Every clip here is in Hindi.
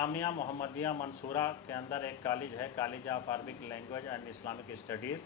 जामिया मोहम्मदिया मंसूरा के अंदर एक कॉलेज है, college of Arabic language and Islamic studies.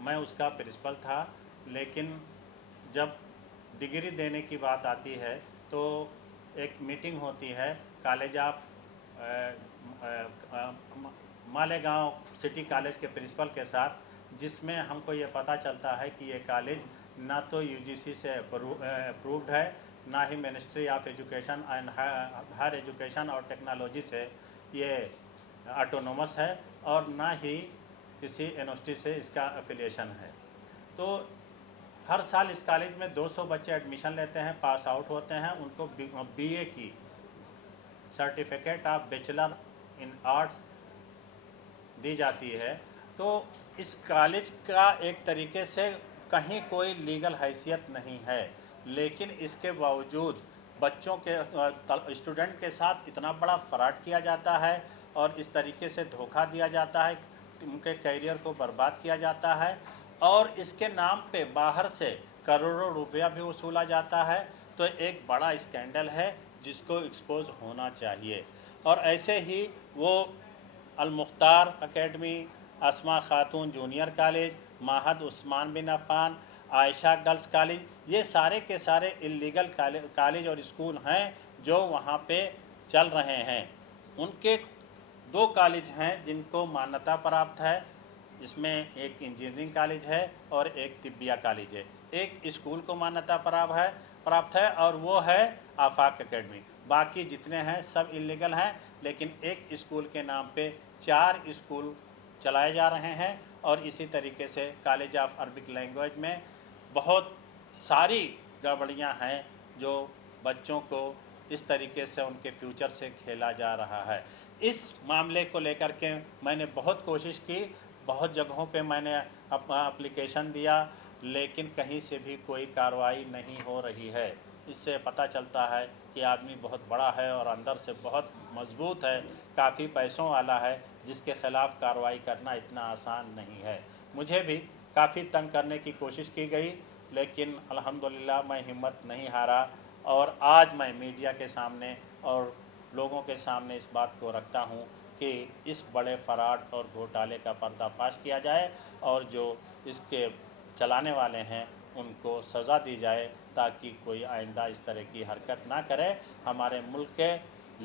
मैं उसका प्रिंसिपल था, लेकिन जब डिग्री देने की बात आती है तो एक मीटिंग होती है college of Malegaon city college के प्रिंसिपल के साथ, जिसमें हमको ये पता चलता है कि ये कॉलेज ना तो यूजीसी से अप्रूव्ड है, ना ही ministry of education and higher education और टेक्नोलॉजी से ये ऑटोनोमस है, और ना ही किसी यूनिवर्सिटी से इसका एफिलिएशन है। तो हर साल इस कॉलेज में 200 बच्चे एडमिशन लेते हैं, पास आउट होते हैं, उनको बीए की certificate of bachelor in arts दी जाती है। तो इस कॉलेज का एक तरीके से कहीं कोई लीगल हैसियत नहीं है, लेकिन इसके बावजूद बच्चों के स्टूडेंट के साथ इतना बड़ा फ्रॉड किया जाता है और इस तरीके से धोखा दिया जाता है, उनके करियर को बर्बाद किया जाता है, और इसके नाम पे बाहर से करोड़ों रुपया भी वसूला जाता है। तो एक बड़ा स्कैंडल है जिसको एक्सपोज होना चाहिए। और ऐसे ही वो अल मुख्तार एकेडमी, अस्मा खातून जूनियर कॉलेज, माहद उस्मान बिन अफ़ान, आयशा गर्ल्स कॉलेज, ये सारे के सारे इल्लीगल कॉलेज और स्कूल हैं जो वहाँ पे चल रहे हैं। उनके 2 कॉलेज हैं जिनको मान्यता प्राप्त है, जिसमें एक इंजीनियरिंग कॉलेज है और एक तिब्बिया कॉलेज है। एक स्कूल को मान्यता प्राप्त है और वो है आफाक एकेडमी। बाकी जितने हैं सब इल्लीगल हैं, लेकिन एक स्कूल के नाम पे 4 स्कूल चलाए जा रहे हैं। और इसी तरीके से कॉलेज ऑफ अरबिक लैंग्वेज में बहुत सारी गड़बड़ियां हैं जो बच्चों को इस तरीके से उनके फ्यूचर से खेला जा रहा है। इस मामले को लेकर के मैंने बहुत कोशिश की, बहुत जगहों पे मैंने अपना एप्लीकेशन दिया, लेकिन कहीं से भी कोई कार्रवाई नहीं हो रही है। इससे पता चलता है कि आदमी बहुत बड़ा है और अंदर से बहुत मजबूत है, काफ़ी पैसों वाला है, जिसके ख़िलाफ़ कार्रवाई करना इतना आसान नहीं है। मुझे भी काफ़ी तंग करने की कोशिश की गई, लेकिन अल्हम्दुलिल्लाह मैं हिम्मत नहीं हारा, और आज मैं मीडिया के सामने और लोगों के सामने इस बात को रखता हूँ कि इस बड़े फ्रॉड और घोटाले का पर्दाफाश किया जाए और जो इसके चलाने वाले हैं उनको सज़ा दी जाए, ताकि कोई आइंदा इस तरह की हरकत ना करे। हमारे मुल्क के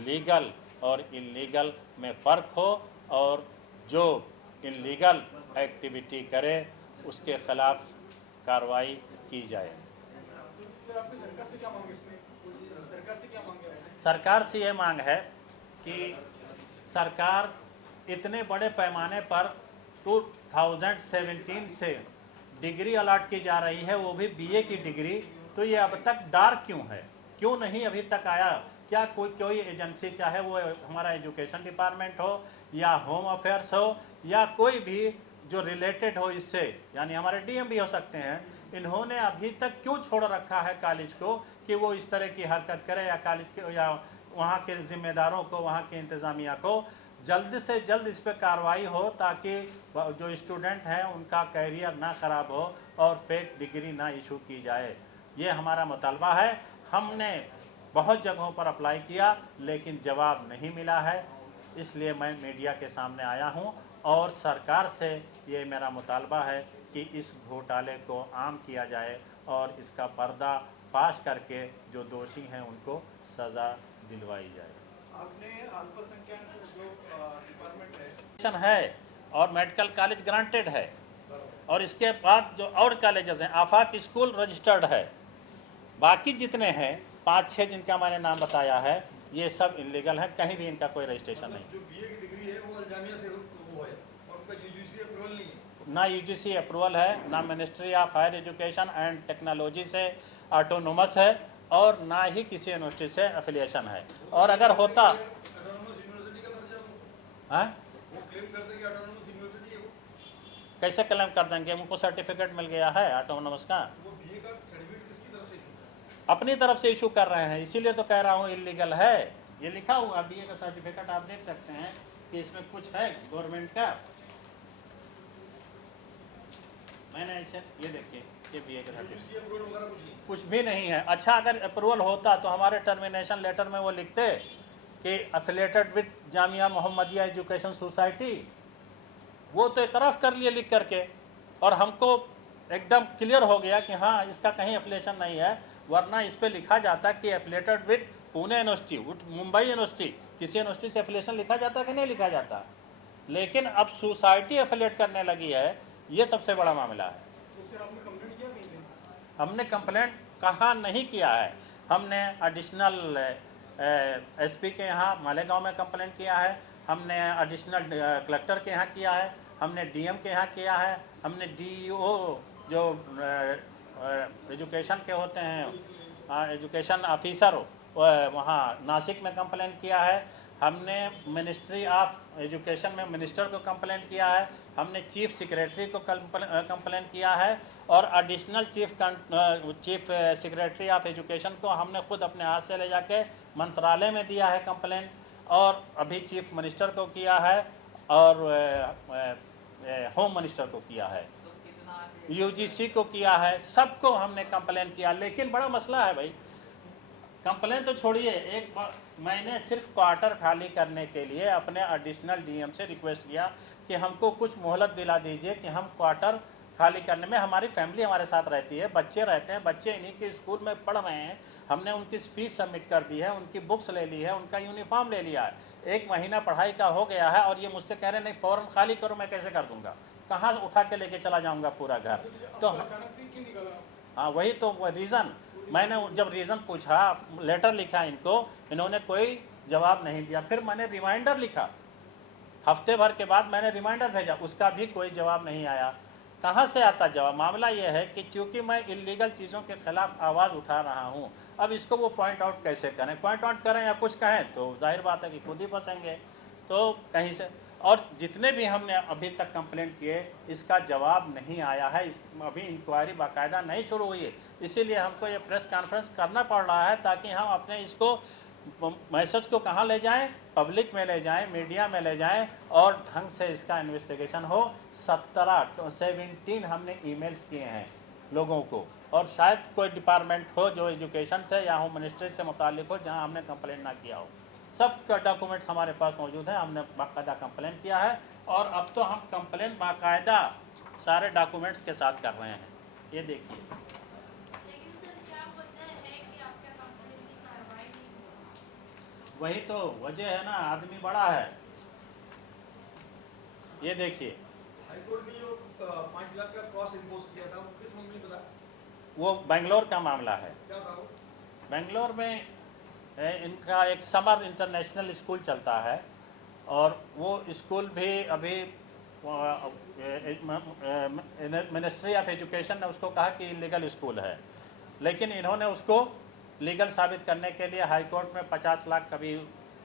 लीगल और इल्लीगल में फ़र्क हो, और जो इल्लीगल एक्टिविटी करे उसके ख़िलाफ़ कार्रवाई की जाए। सरकार से ये मांग है कि सरकार इतने बड़े पैमाने पर 2017 से डिग्री अलॉट की जा रही है, वो भी बीए की डिग्री, तो ये अब तक डार्क क्यों है, क्यों नहीं अभी तक आया? क्या कोई एजेंसी, चाहे वो हमारा एजुकेशन डिपार्टमेंट हो या होम अफेयर्स हो या कोई भी जो रिलेटेड हो इससे, यानी हमारे डीएम भी हो सकते हैं, इन्होंने अभी तक क्यों छोड़ रखा है कॉलेज को कि वो इस तरह की हरकत करे, या कॉलेज के या वहाँ के ज़िम्मेदारों को, वहाँ के इंतज़ामिया को जल्द से जल्द इस पर कार्रवाई हो, ताकि जो स्टूडेंट हैं उनका कैरियर ना ख़राब हो और फेक डिग्री ना इशू की जाए। ये हमारा मुतालबा है। हमने बहुत जगहों पर अप्लाई किया, लेकिन जवाब नहीं मिला है, इसलिए मैं मीडिया के सामने आया हूँ और सरकार से ये मेरा मुतालबा है कि इस घोटाले को आम किया जाए और इसका पर्दाफाश करके जो दोषी हैं उनको सज़ा दिलवाई जाए। आपने अल्पसंख्यक जो डिपार्टमेंट है और मेडिकल कॉलेज ग्रांटेड है, और इसके बाद जो और कॉलेजेस हैं, आफाक स्कूल रजिस्टर्ड है, बाकी जितने हैं 5-6 जिनका मैंने नाम बताया है, ये सब इलीगल है, कहीं भी इनका कोई रजिस्ट्रेशन नहीं। जो बीए की डिग्री है वो अलजामिया से वो है और उनका यूजीसी अप्रूवल नहीं है, ना यूजीसी अप्रूवल है, ना ministry of higher education and technology से ऑटोनोमस है, और ना ही किसी यूनिवर्सिटी से एफिलिएशन है। और अगर होता यूनिवर्सिटी का दर्जा वो क्लेम करते हैं कि ऑटोनोमस यूनिवर्सिटी है, वो कैसे क्लेम कर देंगे? उनको सर्टिफिकेट मिल गया है ऑटोनोमस का, वो बीए का सर्टिफिकेट किसकी तरफ से इशू है? अपनी तरफ से इशू कर रहे हैं, इसीलिए तो कह रहा हूँ इलीगल है। ये लिखा हुआ बीए का सर्टिफिकेट आप देख सकते हैं कि इसमें कुछ है गवर्नमेंट का, मैंने ऐसे ये देखिए, ये बीए का यूजीसी अप्रूवल वगैरह कुछ भी नहीं है। अच्छा, अगर अप्रूवल होता तो हमारे टर्मिनेशन लेटर में वो लिखते कि affiliated with Jamia Mohammadia education society, वो तो इतराफ़ कर लिए लिख करके, और हमको एकदम क्लियर हो गया कि हाँ इसका कहीं एफिलिएशन नहीं है, वरना इस पे लिखा जाता कि affiliated with Pune university, Mumbai university, किसी यूनिवर्सिटी से एफिलिएशन लिखा जाता कि नहीं लिखा जाता। लेकिन अब सोसाइटी एफिलेट करने लगी है, ये सबसे बड़ा मामला है। तो फिर आपने कंप्लेंट किया कहीं पे? हमने कंप्लेंट कहाँ नहीं किया है, हमने एडिशनल एसपी के यहाँ मालेगांव में कंप्लेंट किया है, हमने एडिशनल कलेक्टर के यहाँ किया है, हमने डीएम के यहाँ किया है, हमने डीईओ जो एजुकेशन के होते हैं एजुकेशन ऑफिसर वहाँ नासिक में कंप्लेंट किया है, हमने मिनिस्ट्री ऑफ एजुकेशन में मिनिस्टर को कंप्लेंट किया है, हमने चीफ सेक्रेटरी को कंप्लेंट किया है, और additional chief secretary of education को हमने खुद अपने हाथ से ले जाके मंत्रालय में दिया है कंप्लेंट, और अभी चीफ मिनिस्टर को किया है, और होम मिनिस्टर को किया है, यूजीसी को किया है, सबको हमने कंप्लेंट किया। लेकिन बड़ा मसला है भाई, कंप्लेंट तो छोड़िए, मैंने सिर्फ क्वार्टर खाली करने के लिए अपने एडिशनल डीएम से रिक्वेस्ट किया कि हमको कुछ मोहलत दिला दीजिए कि हम क्वार्टर खाली करने में, हमारी फैमिली हमारे साथ रहती है, बच्चे रहते हैं, बच्चे इन्हीं के स्कूल में पढ़ रहे हैं, हमने उनकी फीस सबमिट कर दी है, उनकी बुक्स ले ली है, उनका यूनिफॉर्म ले लिया है, 1 महीना पढ़ाई का हो गया है, और ये मुझसे कह रहे नहीं फ़ौरन खाली करो, मैं कैसे कर दूंगा, कहाँ उठा के लेके चला जाऊँगा पूरा घर। तो अचानक से क्यों निकला? हाँ वही तो रीज़न, मैंने जब रीज़न पूछा, लेटर लिखा इनको, इन्होंने कोई जवाब नहीं दिया। फिर मैंने रिमाइंडर लिखा, हफ्ते भर के बाद मैंने रिमाइंडर भेजा, उसका भी कोई जवाब नहीं आया। कहाँ से आता जवाब? मामला ये है कि चूँकि मैं इलीगल चीज़ों के खिलाफ आवाज़ उठा रहा हूँ, अब इसको वो पॉइंट आउट कैसे करें? पॉइंट आउट करें या कुछ कहें तो जाहिर बात है कि खुद ही फंसेंगे। तो कहीं से, और जितने भी हमने अभी तक कंप्लेंट किए, इसका जवाब नहीं आया है, इस अभी इंक्वायरी बाकायदा नहीं शुरू हुई है, इसीलिए हमको ये प्रेस कॉन्फ्रेंस करना पड़ रहा है, ताकि हम अपने इसको मैसेज को कहाँ ले जाएं, पब्लिक में ले जाएं, मीडिया में ले जाएं, और ढंग से इसका इन्वेस्टिगेशन हो। 17 हमने ईमेल्स किए हैं लोगों को, और शायद कोई डिपार्टमेंट हो जो एजुकेशन से या होम मिनिस्ट्री से मुतालिक हो जहां हमने कंप्लेंट ना किया हो। सब का डॉक्यूमेंट्स हमारे पास मौजूद है, हमने बाकायदा कंप्लेंट किया है, और अब तो हम कंप्लेंट बाकायदा सारे डॉक्यूमेंट्स के साथ कर रहे हैं। ये देखिए, लेकिन सर क्या वजह है कि आपके कंपनी की कार्रवाई नहीं हुई? वही तो वजह है ना, आदमी बड़ा है। ये देखिए, हाईकोर्ट ने जो 5 लाख का कॉस्ट इम्पोज किया था, वो किस मामले में था? वो बेंगलोर का मामला है। क्या था वो? बेंगलोर में इनका एक समर इंटरनेशनल स्कूल चलता है, और वो स्कूल भी अभी मिनिस्ट्री ऑफ एजुकेशन ने उसको कहा कि लीगल स्कूल है, लेकिन इन्होंने उसको लीगल साबित करने के लिए हाई कोर्ट में 50 लाख का भी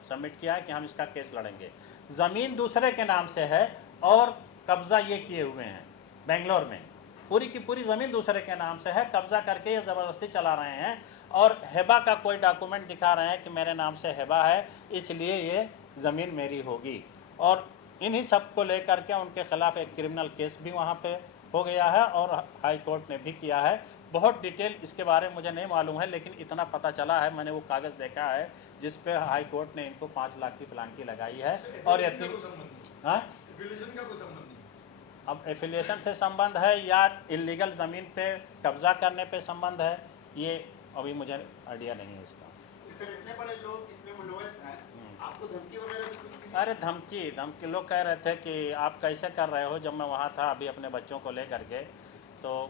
सबमिट किया है कि हम इसका केस लड़ेंगे। ज़मीन दूसरे के नाम से है, और कब्ज़ा ये किए हुए हैं बेंगलोर में, पूरी की पूरी ज़मीन दूसरे के नाम से है, कब्ज़ा करके ये ज़बरदस्ती चला रहे हैं, और हेबा का कोई डॉक्यूमेंट दिखा रहे हैं कि मेरे नाम से हेबा है, इसलिए ये ज़मीन मेरी होगी। और इन्हीं सब को लेकर के उनके ख़िलाफ़ एक क्रिमिनल केस भी वहाँ पे हो गया है, और हाई कोर्ट ने भी किया है। बहुत डिटेल इसके बारे में मुझे नहीं मालूम है, लेकिन इतना पता चला है, मैंने वो कागज़ देखा है जिस पे हाई कोर्ट ने इनको 5 लाख की प्लांटी लगाई है। और ये हाँ, एफिलिएशन का कोई संबंध नहीं। अब एफिलिएशन से संबंध है या इलीगल ज़मीन पे कब्ज़ा करने पे संबंध है, ये अभी मुझे आइडिया नहीं है इसका। सर इतने बड़े लोग इसमें मुलव्वस हैं, आपको धमकी वगैरह भी कुछ भी? अरे धमकी लोग कह रहे थे कि आप कैसे कर रहे हो। जब मैं वहाँ था अभी अपने बच्चों को लेकर के, तो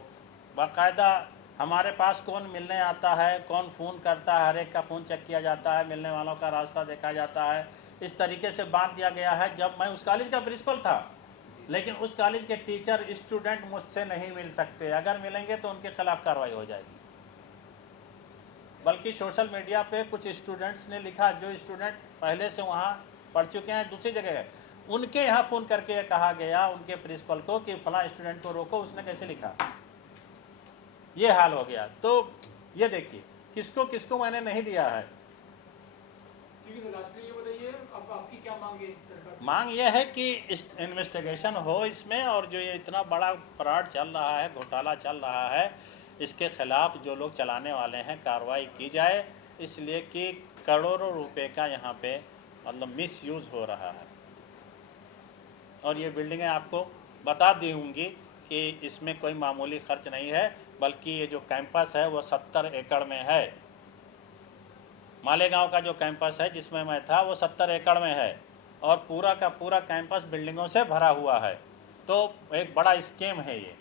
बाकायदा हमारे पास कौन मिलने आता है, कौन फ़ोन करता है, हर एक का फ़ोन चेक किया जाता है, मिलने वालों का रास्ता देखा जाता है, इस तरीके से बांध दिया गया है। जब मैं उस कॉलेज का प्रिंसिपल था, लेकिन उस कॉलेज के टीचर स्टूडेंट मुझसे नहीं मिल सकते, अगर मिलेंगे तो उनके खिलाफ कार्रवाई हो जाएगी। बल्कि सोशल मीडिया पे कुछ स्टूडेंट्स ने लिखा, जो स्टूडेंट पहले से वहाँ पढ़ चुके हैं दूसरी जगह, उनके यहाँ फ़ोन करके कहा गया उनके प्रिंसिपल को कि फला स्टूडेंट को रोको, उसने कैसे लिखा, ये हाल हो गया। तो ये देखिए, किसको किसको मैंने नहीं दिया है। ठीक है, लास्टली ये बताइए, अब आपकी क्या मांग है सरकार से? मांग ये है कि इन्वेस्टिगेशन हो इसमें, और जो ये इतना बड़ा फ्रॉड चल रहा है, घोटाला चल रहा है, इसके खिलाफ जो लोग चलाने वाले हैं कार्रवाई की जाए, इसलिए कि करोड़ों रुपए का यहाँ पे मतलब मिस यूज़ हो रहा है। और ये बिल्डिंगें आपको बता दी होंगी कि इसमें कोई मामूली खर्च नहीं है, बल्कि ये जो कैंपस है वो 70 एकड़ में है। मालेगांव का जो कैंपस है जिसमें मैं था वो 70 एकड़ में है और पूरा का पूरा कैंपस बिल्डिंगों से भरा हुआ है। तो एक बड़ा स्कीम है ये।